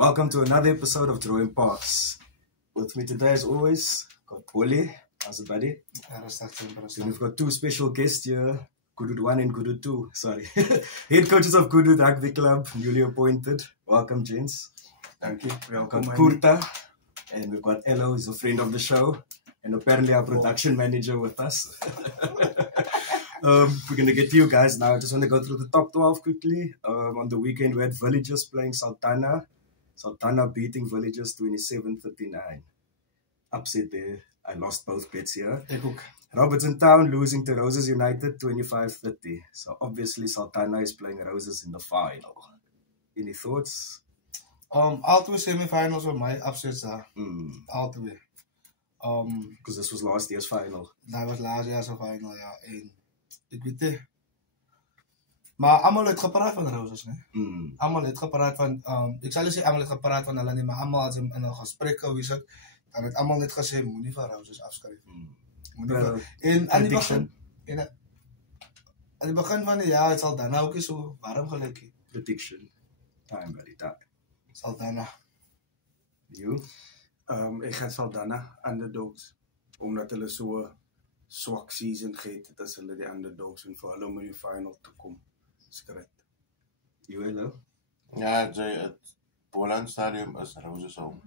Welcome to another episode of Drawing Paths. With me today, as always, got Polly. How's it, buddy? And we've got two special guests here, Kudud 1 and Kudud 2. Sorry. Head coaches of Kudud Rugby Club, newly appointed. Welcome, gents. Thank you. Welcome, Kurta. And we've got Elo, who's a friend of the show, and apparently our production manager with us. We're going to get to you guys now. I just want to go through the top 12 quickly. On the weekend, we had Villagers playing Sultana. Sultana beating Villagers 27-39. Upset there. I lost both bets here. Robertson Town losing to Roses United 25-30. So obviously Sultana is playing Roses in the final. Any thoughts? All twee semifinals were my upsets daar. All twee. Because this was last year's final. Dat was laatst jaar zijn final, ja. En ik weet het. Maar allemaal het gepraat van Roses, né? Allemaal het gepraat van, ik zal niet zeggen allemaal het gepraat van hulle nie, maar allemaal als in een gesprek gewees het, dan het allemaal net gesê, moenie van Roses afskryf. En aan die begin van die jaar, het sal dan ook so warm gelyk. Prediction. Time, buddy, time. Sultana. You? Ik ga Sultana, underdogs. Omdat hulle so swak season gehad het as hulle die underdogs en vir hulle om in die final te kom. Skryt. You, Elo? Ja, het Poland Stadium is Roses home.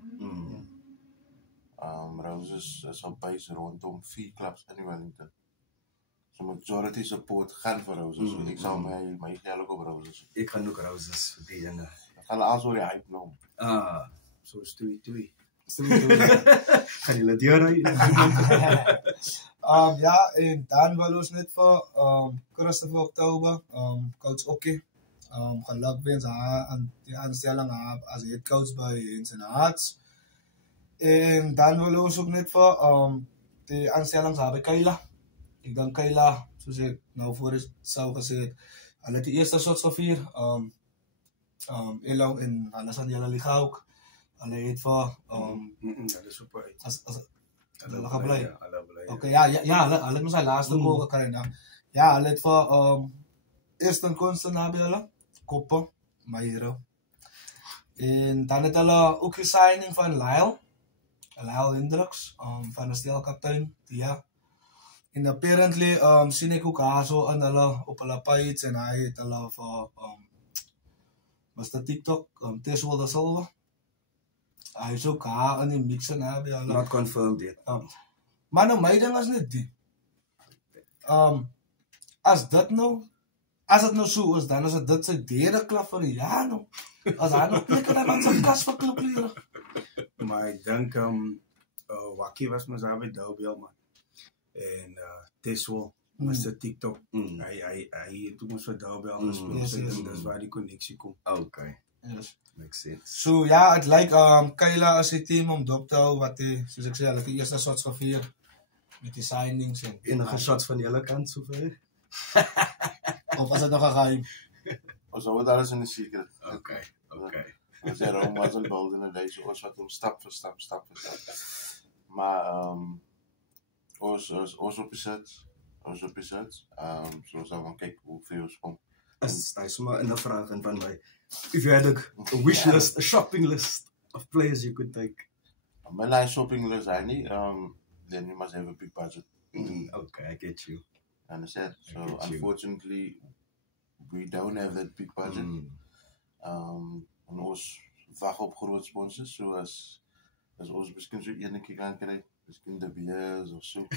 Roses is op base rondom 4 clubs in Wellington. So majority support gaan vir Roses. So ek sal my geld op Roses. Ik ga ook Roses die ene. Ek gaan alles oor die hype noem. So is 2-2. Gaan julle deur Ja, en dan wil ons net vir Christopher Oktober, coach Okkie, geluk wens aan die aanstelling as head coach by Henson Hearts. En dan wil ons ook net vir die aanstellings by Kayla. Ek dink Kayla, soos ek nou voor sou gesê het, hulle het die eerste shots gevier, Elo en hulle is aan die hele liga ook. Hulle het vir Dat is super uit. Hulle gaan bly. Hulle bly. Okay, ja, hulle het mos sy laaste goal gekry nou. Ja, hulle het vir eerste konste naby hulle, Koppe, my hero. En dan het hulle ook die signing van Lyle Hendricks, van die steelkaptein, ja. En apparently sien ek ook haar so in hulle op hulle page en hy het hulle vir was dat TikTok, Teswell da Silva. Hy is ook haar in die mix en naby hulle. Not confirmed yet. Maar nou, my ding is net die. As dit nou so is, dan is dit sy derde klap vir die jaar nou. As hy nog plek het, dan sy kas vir klopleer. Maar ek dink Wakkie was mos daar by Dobel man. En Teswell was die TikTok. Hy het ook ons vir Dobel gespeel. Yes. Dis waar die connectie kom. Okay. Yes. Makes sense. So ja, het lyk Kayla as die team om dop te hou wat soos ek sê, hulle het die eerste shots gevier met die signings en Enige shots van julle kant sover? of was dit nog 'n geheim? Ons hou dit alles in die secret. Okay. Ons sê Rome was in build in a day, so ons wat om stap vir stap. Maar ons op die sets. So ons gaan kyk hoe veel ons kom. As hy sommer in 'n vraag in van my. If you had a wish list, a shopping list of players you could take. My life shopping list, I need, then you must have a big budget. Okay, I get you. Understand? So get you. unfortunately, we don't have that big budget. En ons wag op groot sponsors, so as ons miskien so enetjie kan kry, miskien De Beers of so.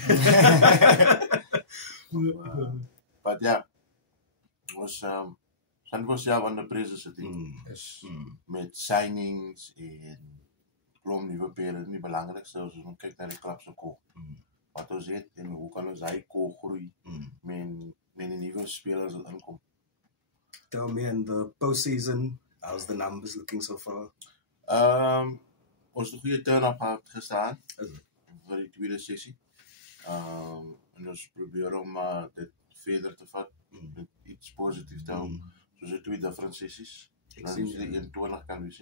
But yeah, ons was ja aan die pryse sitting. Met signings en klomp nuwe pere, dit is nie belangrikste, ons moet kyk na die klub se koop. Wat ons het en hoe kan ons hy koop groei met die nuwe spelers wat inkom. Tell me, in the postseason, how's the numbers looking so far? Ons het 'n goeie turn-up gehad gestaan Is it? vir die tweede sessie. En ons probeer om dit verder te vat met iets positiefs te hou. Soos die 2 different sessies. Ek Dan sien is die 21 kan wees.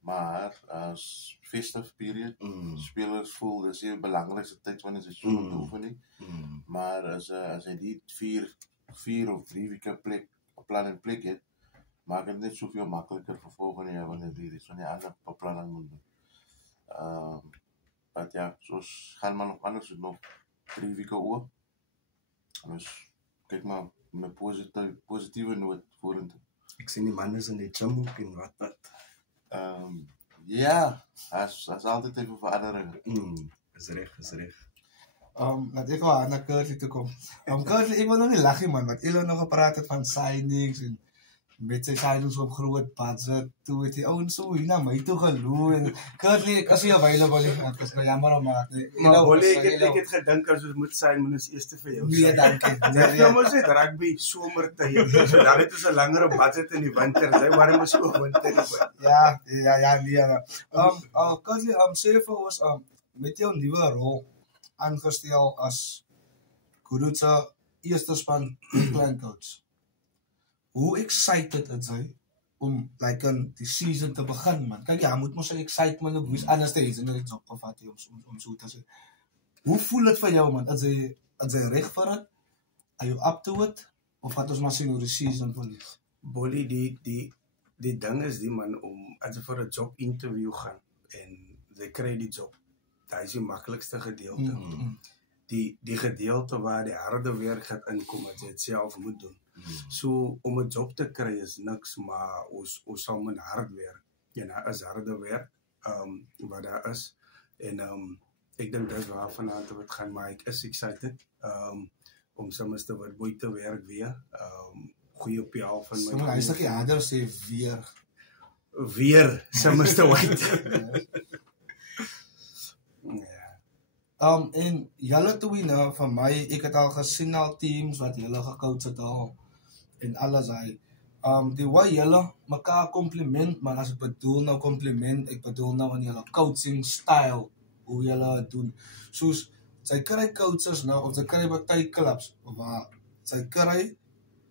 Maar as festive period, spelers voel dis die belangrikste tyd van die seisoen om te oefen nie. Maar as hy die 4 of 3 weke plek, 'n plan in plek het, maak het net soveel makkelijker vir volgende jaar wanneer die van die ander beplanning moet doen. But ja, soos gaan maar nog anders, nog 3 weke oor. Dus kyk maar met positieve noot vorentoe. Ek sien die man is in die gym ook en wat. Ja, as altyd even verandering. Is reg. Laat ek wel naar Kurtley toe kom. Kurtley, ek wil nog nie lag nie man, want Elon nog gepraat het van signings en met sy signings op groot budget, toe het die ouens so hier na my toe geloe en Kurtley, ek is nie available nie, ek is nou jammer om maar. Maar Bolle, ek het gedink as ons moet sign, moet ons eers vir jou Nee, dankie. Dit nou mos net rugby somertyd. So dan het ons 'n langer budget in die winter. Sy waarom ons so winter is. Ja, nee. Kurtley, sê vir ons, met jou nuwe rol aangestel as Guru se eerste span backline coach. Hoe excited is hy om die season te begin, man? Kyk, ja, moet mos sy excitement op wees anders te hê en dit opgevat hê om so te sê. Hoe voel dit vir jou, man? Is hy reg vir dit? Are you up to it? Of gaat ons maar sien hoe die season verlies? Bolle, die ding is die man om as jy vir 'n job interview gaan en jy kry die job. Dit is die maklikste gedeelte. Die gedeelte waar die harde werk gaat inkom as jy dit self moet doen. So om 'n job te kry is niks, maar ons sal met hard werk. En daar is harde werk wat daar is. En ek dink dis waar vanaand wat gaan, maar ek is excited om soms te wat boei te werk weer. Goeie PL van my. Hy sê harder sê weer soms te White. En julle twee nou, van my, ek het al gesien al teams wat julle gecoach het al, en alles hy. Die way julle mekaar compliment, maar as ek bedoel nou compliment, ek bedoel nou in julle coaching style, hoe julle het doen. Soos, sy kry coaches nou, of sy kry baie clubs, waar sy kry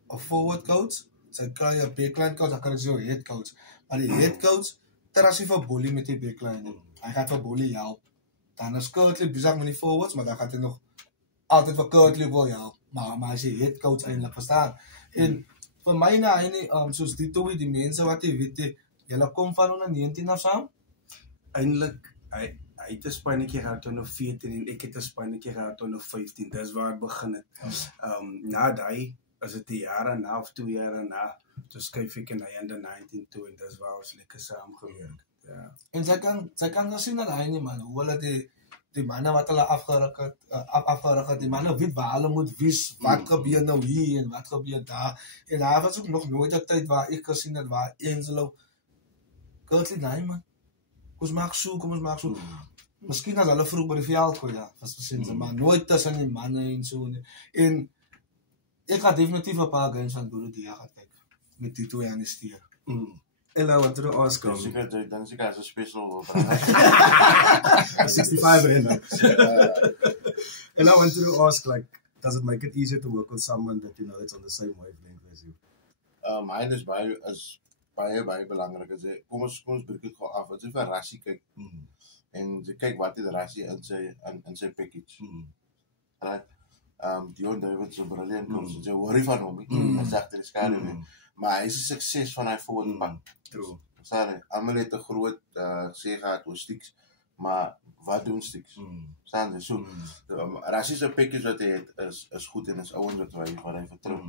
'n forward coach, sy kry 'n backline coach, dan kry sy 'n head coach. Maar die head coach, terwyl hy vir Bolle met die backline, hy gaan vir Bolle help. Dan is Kurtley besig met die forwards, maar dan gaat hy nog altyd vir Kurtley wil help. Maar as jy head coach eintlik verstaan. En vir my na hy soos die twee die mense wat jy weet, julle kom van onder 19 af saam? Eintlik hy het 'n spannetjie gehad onder 14 en ek het 'n spannetjie gehad onder 15. Dis waar dit begin het. Na daai as dit 'n jaar en 'n half, 2 jaar en 'n half, toe skuif ek in under 19 toe en dis waar ons lekker saam gewerk. Ja. En sy kan sien dat hy nie man, hoe hulle die manne wat hulle afgerig het, die manne weet waar hulle moet wees, wat gebeur nou hier en wat gebeur daar. En daar was ook nog nooit 'n tyd waar ek gesien het waar Enselo Kurtley nee man. Kom ons maak so. Miskien as hulle vroeg by die veld gooi, ja, was gesien ze, maar nooit tussen die manne en so. En ek gaan definitief 'n paar games van Guru die gaan kyk met die twee aan die stuur. And I want to ask Dan zie ik als een special 65 in. And I want to ask, like, does it make it easier to work with someone that you know it's on the same wavelength as you? Mine is baie belangrijk. Kom ons breek dit gou af. As jy vir Rassie kyk en jy kyk wat die Rassie in sy package. Right? Dion David so brilliant coach. Jy worry van hom. Hy sê agter die skare. Maar hy is 'n sukses van hy forward man. True. Sorry, almal het 'n groot sê gehad oor Stix, maar wat doen Stix? Sande, so Rassie se package wat hy het is goed en is ouens wat hy vertrou.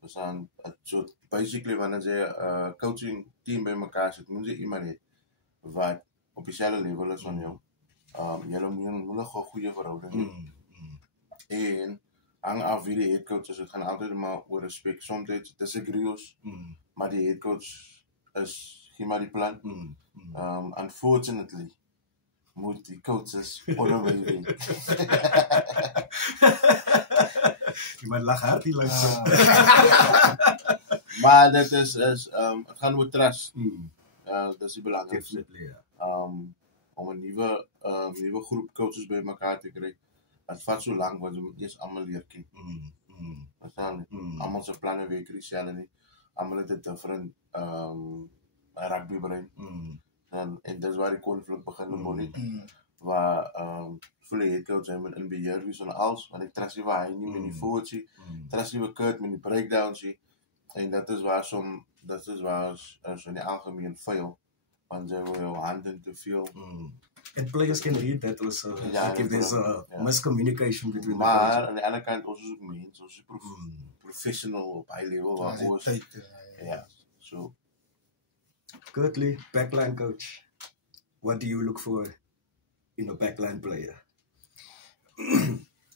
Verstaan, so basically wanneer jy coaching team by mekaar sit, moet jy iemand hê wat op dieselfde level is van jou. Julle moet 'n goeie verhouding hê. En hang af wie die head coach is, het gaan altyd maar oor respek. Soms disagree ons, maar die head coach gee maar die plan. Unfortunately, moet die coaches onafhanklik wees. Iemand lag hard hier langs. Maar dit is het gaan oor trust. Dat is die belangrikste. Om 'n nuwe groep coaches by mekaar te kry. Het vat so lank, want jy moet eers almal leer ken. Verstaan? Almal se planne weet dieselfde nie. Almal het 'n different rugby brein. En dis waar die konflik begin in Bolle. Waar volle head coach hy moet in beheer wees van alles, want ek trust nie waar hy nie met die forwards nie. Trust nie waar Kurt met die breakdowns nie. En dit is waar dat is waar ons in die algemeen veel, want zij wil jou handen te veel. And players can read that also. Like if there's a miscommunication between maar aan de andere kant, ons is ook mens, ons is professional op high level, waar ons, ja, so. Curtly, backline coach, what do you look for in a backline player?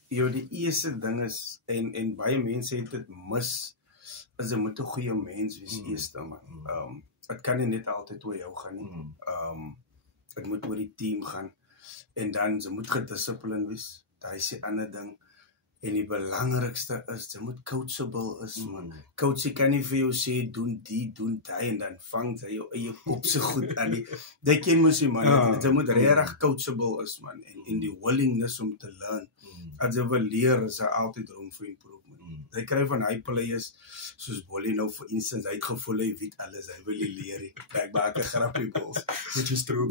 Die eerste ding is, en baie mense het dit mis, is jy moet 'n goeie mens wees eerste, man. Het kan nie net altyd oor jou gaan nie. Het moet oor die team gaan. En dan, jy moet gediscipline wees. Daai is die ander ding. En die belangrikste is, jy moet coachable is, man. Coachie kan nie vir jou sê, doen die, doen die, en dan vang jy jou eie kop so goed aan die. Die ken mos jy, man. Jy moet regtig coachable is, man. En die willingness om te learn. As jy wil leer, is daar altyd room for improvement. Jy kry van hy players, soos Bolly nou, for instance, hy het gevoel, hy weet alles, hy wil nie leer, ek maak 'n grappie balls. Which is true.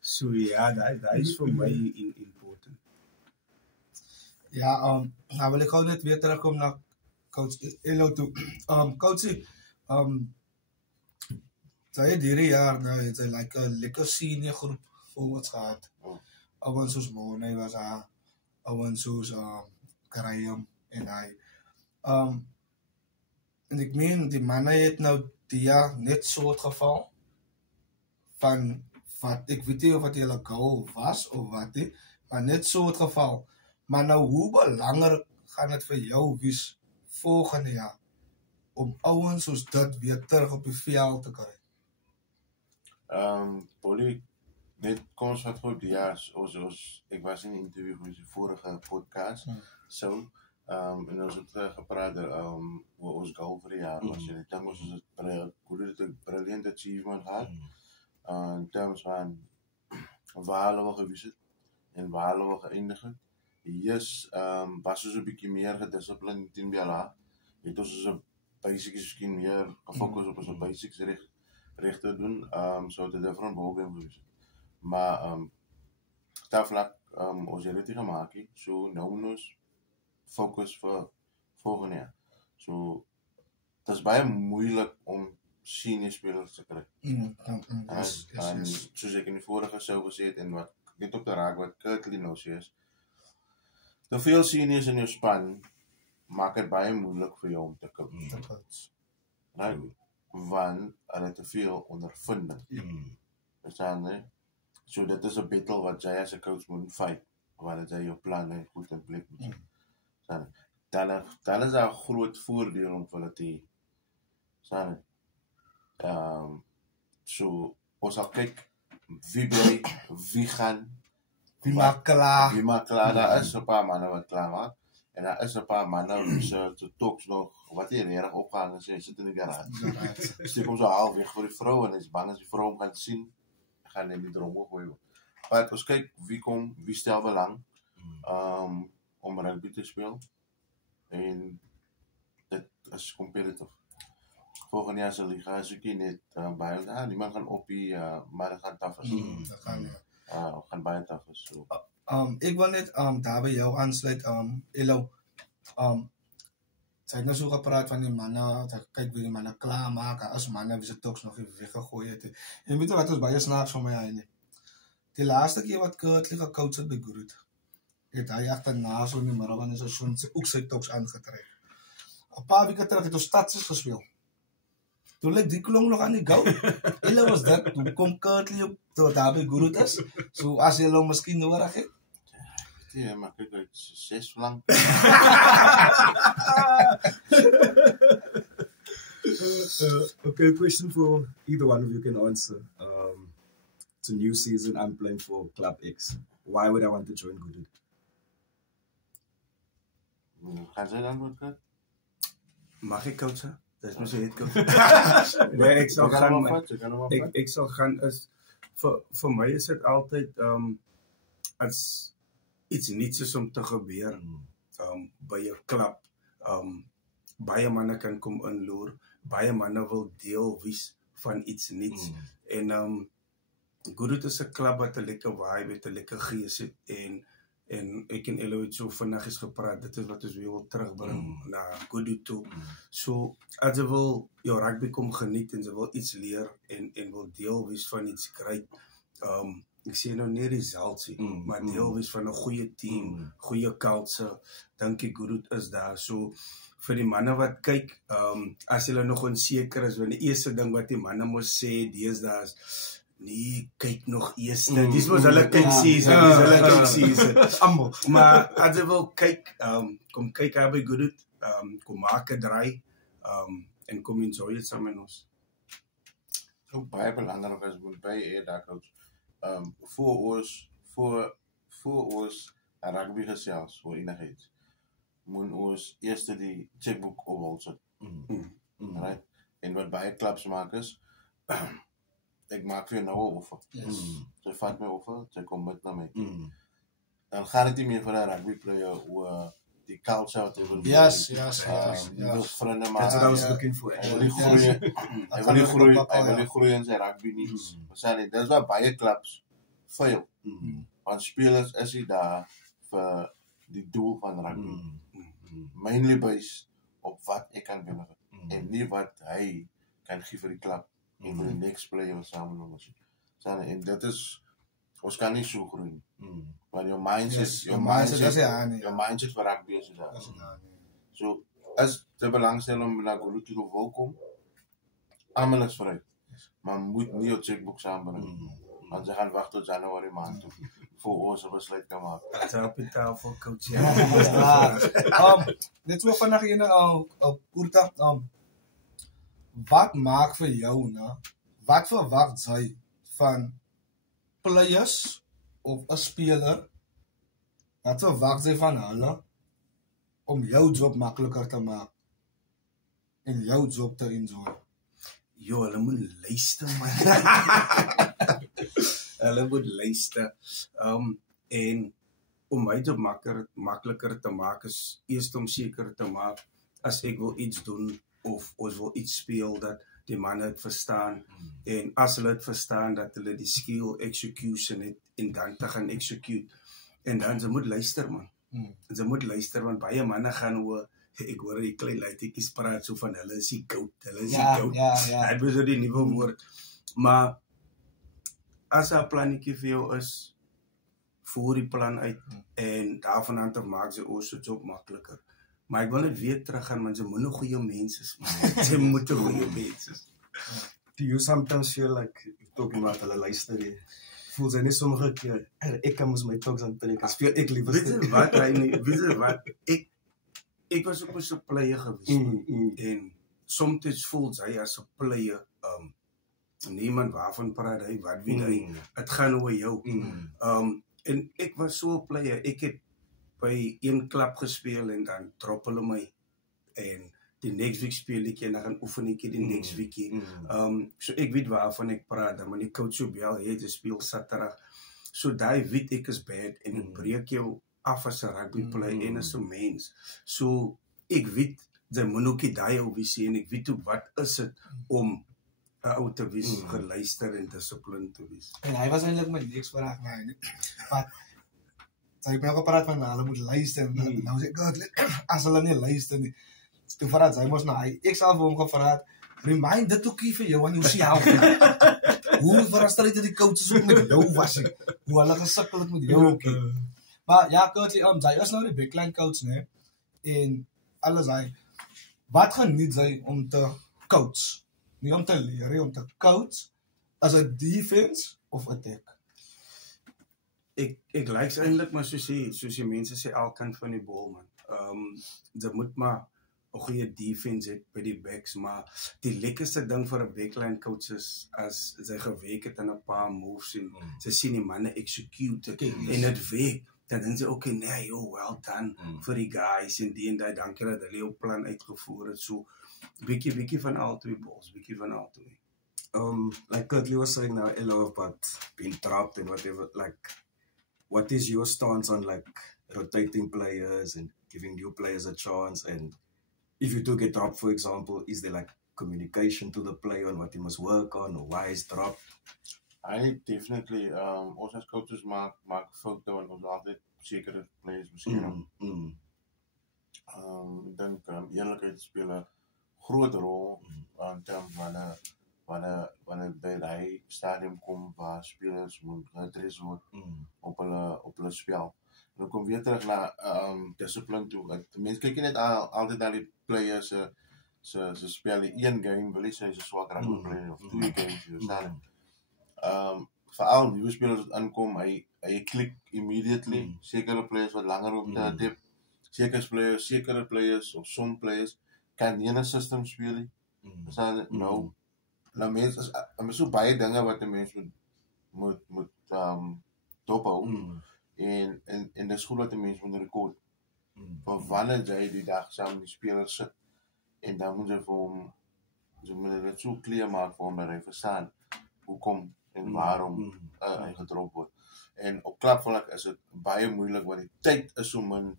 So ja, dat is vir my important. Ja, nou wil ek gou net weer terugkom na coach Elo toe. Coachie, sy het hierdie jaar, nou het sy like 'n lekker senior groep forwards gehad. Ouens soos Mone was daar, ouens soos Graham en hy. En ek meen, die manne het nou die jaar net so het geval van wat, ek weet nie of wat julle goal was of wat nie, maar net so het geval. Maar nou, hoe belangrik gaan dit vir jou wees volgende jaar om ouens soos dit weer terug op die veld te kry? Polly, net kom ons wat goed die jaar, ek was in 'n interview gewees die vorige podcast, so, en ons het gepraat oor ons goal vir die jaar, ons het dink ons het 'n brilliant achievement gehad, in terms van waar hulle wil gewees het, en waar hulle wil geëindig het. Yes, was ons 'n bietjie meer gediscipline teen BLA, het ons so basics miskien meer gefokus op ons basics reg te doen, so het 'n different ballgame gewees. Maar, daar vlak, ons het dit gemaak, so nou moet ons focus vir volgende jaar. So, het is baie moeilik om senior spelers te kry. En soos ek in die vorige show gesê het, en wat net op te raak, wat Curtly nou sê is, te veel seniors in jou span, maak het baie moeilik vir jou om te coach. Right? Want, hulle te veel ondervinding. Verstaan jy? So, dit is 'n battle wat jy as 'n coach moet fight, wanneer jy jou planne goed in plek moet sit. Dan is daar 'n groot voordeel om vir hulle te hê. Verstaan jy? So, ons sal kyk, wie bly, wie gaan, wie maak klaar. Daar is 'n paar manne wat klaar maak, en daar is 'n paar manne wie se talks nog, wat nie regtig opgaan en sê, hy sit in die garage. Steek hom so halfweg vir die vrou, en hy is bang as die vrou hom gaan sien, gaan hy nie dronk gooi. Maar ons kyk, wie stel belang, om rugby te speel, en dit is competitive. Volgende jaar se liga is ook nie net baie, niemand gaan op die, maar dit gaan taf is. Gaan baie taf is. So. Ek wil net daar by jou aansluit, Elo. Sy het nou so gepraat van die manne, kyk wie die manne klaar maak, as manne wie se toks nog nie weggegooi het. En weet jy wat is baie snaaks vir my eintlik? Die laaste keer wat Curtly gecoach het by Groot, het hy agterna so in die middelorganisation ook sy toks aangetrek. 'n Paar weke terug het ons Stadses gespeel. Toe lyk die klong nog aan die gou. Hulle was dit, toe kom Curtly op, toe daar by Groot is. So as jy hom miskien nodig het. Ja, maar kyk uit 6 lang. Okay, question for either one of you can answer. It's a new season, I'm playing for Club X. Why would I want to join Goodwood? Gaan jy dan word? Mag ek coach? Dis mos jy het coach. Nee, ek sal gaan is vir my is dit altyd as iets niets is om te gebeur by 'n klub. Baie manne kan kom inloer, baie manne wil deel wees van iets niets. En Goodwood is 'n klub wat 'n lekker vibe het, 'n lekker gees het En ek en Elo het so vandag is gepraat, dit is wat ons weer wil terugbring na Goodwood toe. So, as jy wil jou rugby kom geniet en jy wil iets leer en wil deel wees van iets great, ek sê nou nie results nie, maar deel wees van 'n goeie team, goeie culture, dink ek Goodwood is daar. So, vir die manne wat kyk, as hulle nog onseker is, want die eerste ding wat die manne moet sê, deesdae is, nee, kyk nog eers. Dis was hulle kyk season, dis hulle kyk season. Almal. Maar as jy wil kyk, kom kyk daar by Goodwood, kom maak 'n draai, en kom enjoy dit saam met ons. So baie belangrik as moet by daar coach. Voor ons rugby gesels voor enigiets. Moet ons eers die checkboek ophaal sit. Right? En wat baie clubs maak is, ek maak vir jou nou 'n offer. Sy vat my offer, sy kom met na my. Dan gaan dit nie meer vir 'n rugby player hoe die culture wat jy wil. Yes. Wil vriende maak. That's what I was looking for. Hy wil nie groei in sy rugby nie. Dis waar baie clubs fail. Want spelers is nie daar vir die doel van rugby. Mainly based op wat ek kan benefit. En nie wat hy kan gee vir die klub en vir die next player saam met ons. En dit is, ons kan nie so groei. Want jou mindset vir rugby is daar. So, as jy belangstel om na Goodwood toe wil kom, almal is vry. Maar moet nie jou checkboek saambring. Want jy gaan wag tot Januarie maand toe vir ons 'n besluit kan maak. As op die tafel coach. Net so vandag ene Kurta, wat maak vir jou, wat verwag jy van players of 'n speler, wat verwag jy van hulle om jou job makliker te maak en jou job te enjoy? Jo, hulle moet luister, man. Hulle moet luister. En om my job makliker te maak is eers om seker te maak as ek wil iets doen of ons wil iets speel dat die manne het verstaan en as hulle het verstaan dat hulle die skill execution het en dan te gaan execute en dan ze moet luister, man. Ze moet luister want baie manne gaan oor ek hoor die klein luitjies praat so van hulle is die goat, hulle is die goat. Dit was so die nuwe woord. Maar as 'n plannetjie vir jou is, voer die plan uit en daarvan aan te maak sy ons job makliker. Maar ek wil net weer teruggaan, want sy moet nog goeie mense is, man. Sy moet goeie mense is. Do you sometimes feel like talking about hulle luister nie? Voel sy nie sommige keer, ek kan mos my talks aan trek, as veel ek liever weet jy wat, ek was ook 'n player gewees, en soms voel sy as 'n player, niemand waarvan praat hy, wat weet hy, het gaan oor jou. En ek was so 'n player, ek het by een klub gespeel en dan drop hulle my, en die next week speel ek en dan gaan oefen ek die next weekie. So ek weet waarvan ek praat, dan die coach so bel, jy speel Saterdag, so daai weet ek is bad, en ek breek jou af as 'n rugby player en as 'n mens. So ek weet, jy moet ook die daai ou wees en ek weet ook wat is dit om 'n ou te wees, geluister en dissipline te wees. En hy was eintlik my niks vraag, maar sy het my ook gepraat van hulle moet luister, en nou sê ek, as hulle nie luister nie, toe vraat sy mos na hy, ek sal vir hom gevraat, remind dit ook vir jou aan jou self. Hoe frustrate die coaches ook met jou was ek, hoe hulle gesukkel het met jou ook. Maar ja, coach, sy is nou die backline coach, ne, en alles hy, wat geniet sy om te coach? Nie om te leer, om te coach, as 'n defense of attack? Ek likes eintlik maar soos die mense sê elkant van die bal, man. Jy moet maar 'n goeie defense het by die backs, maar die lekkerste ding vir 'n backline coach is as sy gewerk het aan 'n paar moves en sy sien die manne execute en dit werk, dan dink sy okay, nee, well done vir die guys en die en daai, dankie dat hulle jou plan uitgevoer het. So bietjie van al twee balls, bietjie van al twee. Like Kurtley was saying now, Elo, about being trapped and whatever, like, what is your stance on like rotating players and giving new players a chance? And if you do get dropped, for example, is there like communication to the player on what he must work on or why he's dropped? I definitely, ons as coaches maak foute want ons altyd sekere players beskerm. Ek dink eerlikheid speel 'n groot rol in terme wanneer by die stadium kom waar spelers moet geadres word op hulle spel. En kom weer terug na dissipline toe. Mense kyk nie net altyd na die players se spel die een game, wil jy sê hy's 'n swak rugby player of twee games, jy verstaan. Veral nuwe spelers wat aankom, hy klik immediately. Sekere players wat langer op te dip. Sekere players of some players kan nie in 'n system speel nie. Verstaan nou mense is so baie dinge wat 'n mens moet dophou. En dis goed wat 'n mens moet rekord. Want wanneer jy die dag saam met die spelers sit en dan moet jy vir hom dit so clear maak vir hom dat hy verstaan hoekom en waarom hy gedrop word. En op klapvlak is dit baie moeilik want die tyd is so min.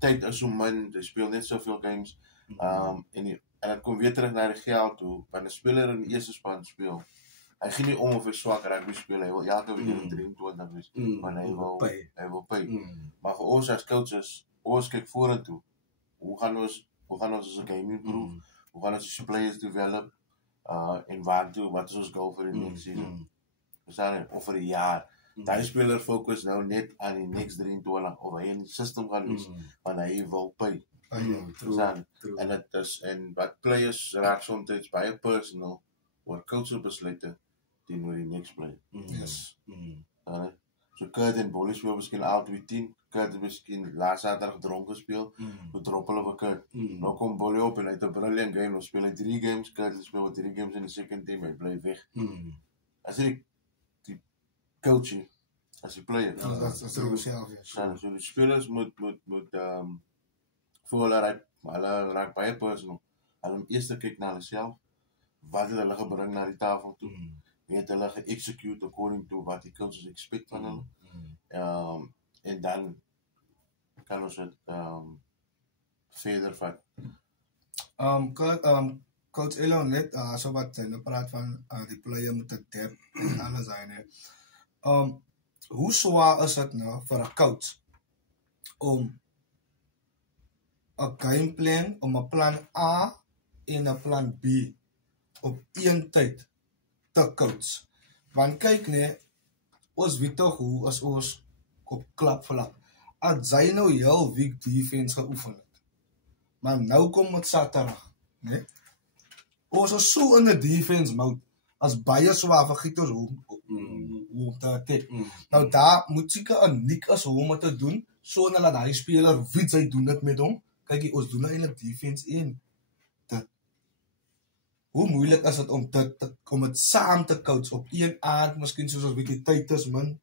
Tyd is so min. Jy speel net soveel games. En dit kom weer terug na die geld toe. Wanneer 'n speler in die eerste span speel, hy gee nie om of hy swak rugby speel. Hy wil elke week 23 wees, want hy wil pay. Maar vir ons as coaches, ons kyk vorentoe. Hoe gaan ons as 'n game improve? Hoe gaan ons die players develop? En wat is ons goal vir die next season? Of vir die jaar. Die speler fokus nou net aan die next 23 of hy in die system gaan wees, want hy wil pay. En wat players raak soms baie personal oor coaching besluite teenoor die next player. So Kurt en Bolly speel miskien out with 10. Kurt het miskien laas Saterdag dronk gespeel. We drop hulle vir Kurt. Nou kom Bolly op en hy het 'n brilliant game. Nou speel hy 3 games. Kurt speel 3 games in die second team. Hy bly weg. As die coaching, as die player. Dat is er zelf. So die spelers moet voor hulle raak baie personal. Hulle moet eers kyk na hulle self. Wat het hulle gebring na die tafel toe? Weet hulle ge-execute according to wat die coaches expect van hulle. En dan kan ons het verder vat. Coach Elo net so wat hy praat van die player moet dit dep en alles zijn. Hoe zwaar is het nou vir 'n coach om 'n gameplan, om 'n plan A en 'n plan B op een tyd te coach? Want kyk nee, ons weet toch hoe as ons op klapvlak. As jy nou heel week defense geoefen het. Maar nou kom het Saterdag, nee? Ons is so in 'n defense mode as baie swaar vergiet ons hoe om te attack. Nou daar moet seker 'n nik as hoe om het te doen, so dat hy speler weet hy doen dit met hom. Kyk, ons doen nou eintlik defense in. Hoe moeilik is dit om het saam te coach op een aand, miskien soos ons weet die tyd is min,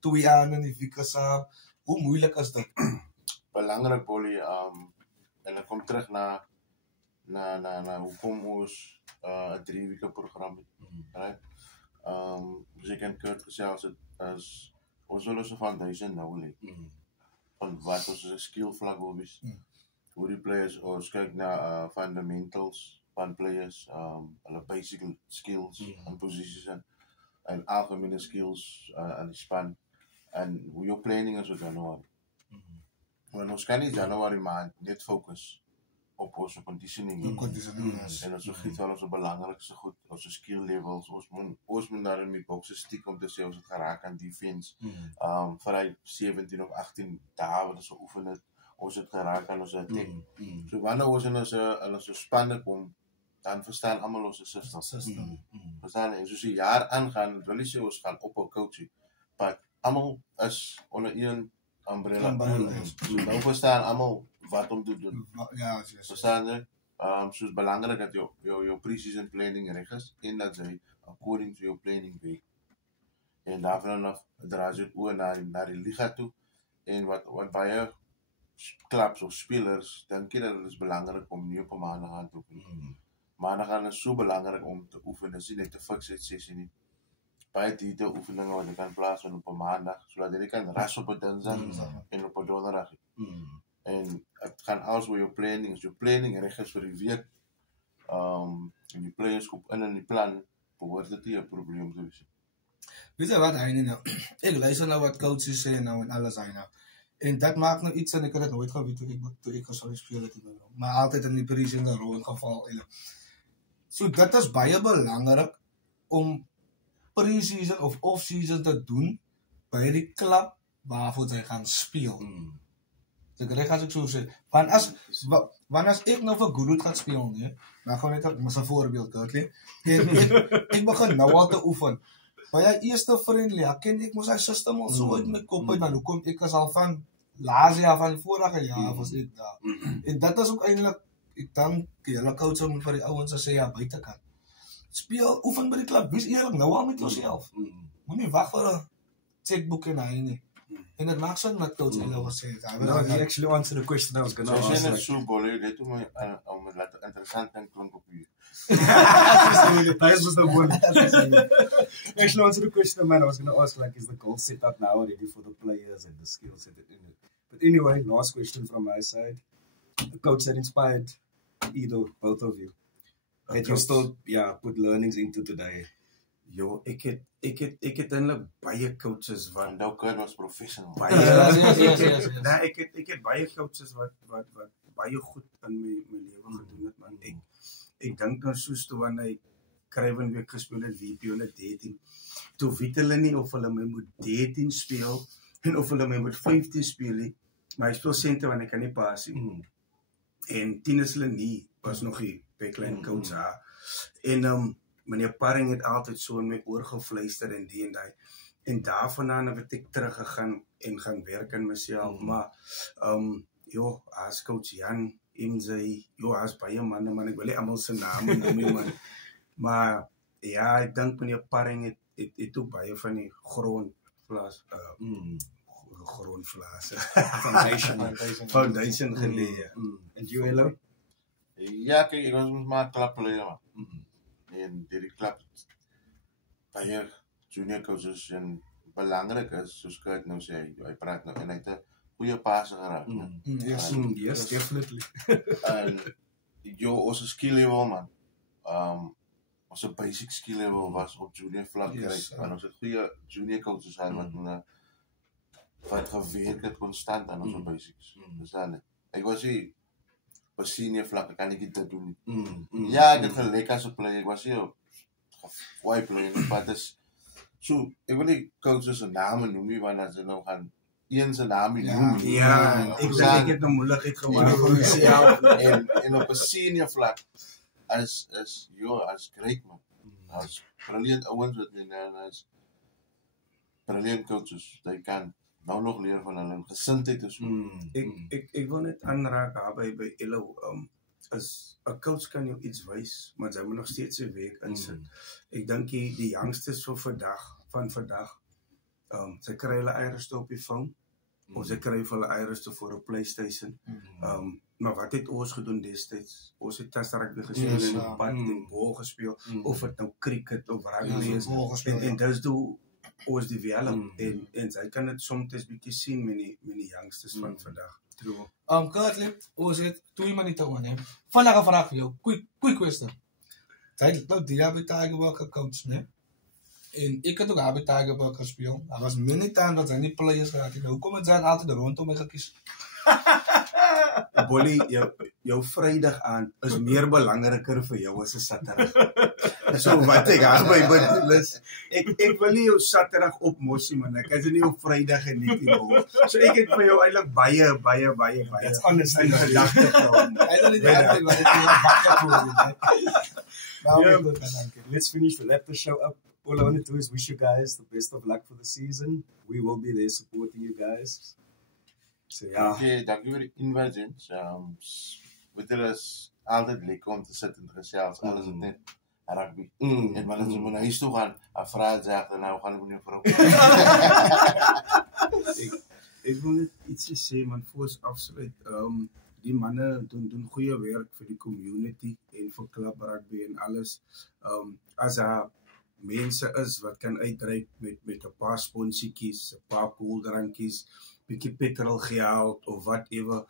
2 aande in die week saam. Hoe moeilik is dit? Belangrik, Bolly, en ek kom terug na hoekom ons 'n 3 weke program het. Right? Dus ek en Kurt gesels het as ons wil ons van 1000 nou lê. Van wat ons is skill vlak wil wees. Hoe die players, ons kyk na fundamentals van players, hulle basic skills en posities en algemene skills aan die span en hoe jou planning is vir Januarie. Want ons kan nie Januarie maand net fokus op ons conditioning. En ons giet wel ons belangrikste goed, ons skill levels, ons moet daar in die boxe stiek om te sê ons het geraak aan defense. Vir 17 of 18 dae wat ons geoefen het, ons het geraak aan ons attack. So wanneer ons in ons spanne kom, dan verstaan almal ons system. Verstaan, en soos die jaar aangaan, wil jy sê ons gaan ophou coaching, maar almal is onder een umbrella. So nou verstaan almal wat om te doen. Ja, verstaan jy? Soos belangrik dat jou pre-season planning reg is en dat jy according to your planning werk. En daarvan af draai jy oor na die liga toe en wat baie clubs of spelers dink jy dat dit is belangrik om nie op 'n maandag aan te oefen. Maandag aan is so belangrik om te oefen, dis nie net 'n fixed sessie nie. Baie detail oefeninge wat jy kan plaasvind op 'n maandag sodat jy kan ras op 'n dinsdag en op 'n donderdag. En het gaan alles oor jou planning. As jou planning reg is vir die week, en die players koop in die plan, behoort dit nie 'n probleem te wees. Weet jy wat hy nie nou? Ek luister na wat coaches sê nou en alles hy nou. En dat maak nou iets en ek het dit nooit geweet toe ek gesal speel het nou. Maar altyd in die pre-season rol geval. So dit is baie belangrik om pre-season of off-season te doen by die klub waarvoor jy gaan speel. Ek reg as ek so sê, want as ek nou vir Goodwood gaan speel nie, dan gaan net as 'n voorbeeld Kurtley. Ek begin nou al te oefen. By die eerste friendly, ken ek mos hy system al so uit my kop uit, maar hoekom ek is al van laas jaar van vorige jaar was ek daar. En dit is ook eintlik ek dank die hele coach om vir die ouens te sê ja buitekant. Speel oefen by die klub, wees eerlik nou al met jouself. Moenie wag vir 'n checkbook en hy nie. En het maakt zo'n met coach Elo gezegd. You actually answered the question I was going to ask. Als je net zo bollen, dit om het laten interessant en klonk op u. That was the one. Actually answered the question, man. I was going to ask, like, is the goal set up now already for the players and the skill set? But anyway, last question from my side. The coach that inspired either, both of you. That you still, put learnings into today. Jo, ek het eintlik baie coaches wat nou kan was professional. Ja, ek het baie coaches wat baie goed in my lewe gedoen het, man. Ek dink nou soos toe wanneer hy Cravenweek gespeel het, VP onder 13. Toe weet hulle nie of hulle my moet 13 speel en of hulle my moet 15 speel nie. Maar hy speel senter want hy kan nie pas nie. En 10 is hulle nie, was nog die backline coach daar. En meneer Parring het altyd so in my oor gefluister en die en die. En daarvandaan het ek teruggegaan en gaan werk aan myself. Maar, as coach Jan, MJ, as baie manne, man, ek wil nie almal se name noem, man. Maar, ja, ek dink meneer Parring het ook baie van die grondvlaas Foundation geleer. En you, Elo? Ja, kijk, ik was maar klappelen, man. En die klap baie junior coaches en belangrijk is, soos Kurt nou sê, hy praat nou en hy het 'n goeie passe geraak. Yes, definitely. En ons skill level, man. Ons basic skill level was op junior vlak gereik. En ons het goeie junior coaches gehad wat gewerk het konstant aan ons basics. Dus dan, ek was hier op senior vlak, kan ek dit doen. Ja, ek het gelek as 'n player, ek was hier op goeie player, maar dit is so, ek wil nie coaches se name noem nie, want as jy nou gaan een se naam noem. Ja, ek het 'n moeilikheid gemaak vir myself. En op 'n senior vlak as great man. As brilliant ouens wat as brilliant coaches, they kan nou nog leer van hulle gesindheid is. Ek wil net aanraak by Elo, as 'n coach kan jou iets wys, maar jy moet nog steeds 'n werk insit. Ek dink die youngsters van vandag, sy kry hulle eierste op die phone, of sy kry vir hulle eierste vir 'n PlayStation. Maar wat het ons gedoen destyds? Ons het rugby gespeel en pad en bal gespeel, of het nou cricket of rugby is, en dis hoe ons develop, en sy kan dit soms bietjie sien met die youngsters van vandag. True. Kurtley, ons het 2 minute oor, Vandaag 'n vraag vir jou, quick question. Jy het nou die by Tigerberg gecoach, ne? En ek het ook by Tigerberg gespeel. Daar was many times dat hy nie players gehad het. Hoekom het jy altyd rondom my gekies? Bolly, jou Vrydag aand is meer belangriker vir jou as 'n Saterdag. So wat ek by bedoel is, ek wil nie jou Saterdag op mossie, man. Ek is nie op Vrydag en nie bol. So ek het vir jou eintlik baie That's honestly gedagte gehad. Eintlik die antwoord wat ek Let's finish, wrap the show up. All I want to do is wish you guys the best of luck for the season. We will be there supporting you guys. So Dankie vir die invites. Dit is altyd lekker om te sit en gesels. Alles is net rugby. En wanneer jy moet huis toe gaan, dan vra jy dan nou gaan ek met jou vrou. Ek wil net ietsie sê, man, voor ons afsluit. Die manne doen goeie werk vir die community en vir club rugby en alles. As daar mense is wat kan uitreik met 'n paar sponsietjies, 'n paar koeldrankies, bietjie petrol geld of whatever.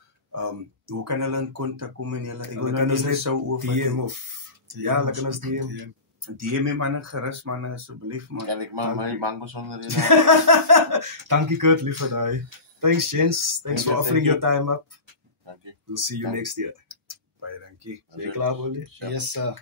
Hoe kan hulle in kontak kom en julle? Ek wil net sou oor DM of hulle kan ons DM. Die my manne gerus manne asseblief man. En ek maar my bankbesonderhede. Dankie Kurt, lief vir daai. Thanks gents. Thanks for offering your time up. Dankie. We'll see you next year. Baie dankie. Jy klaar, Willie? Yes, sir.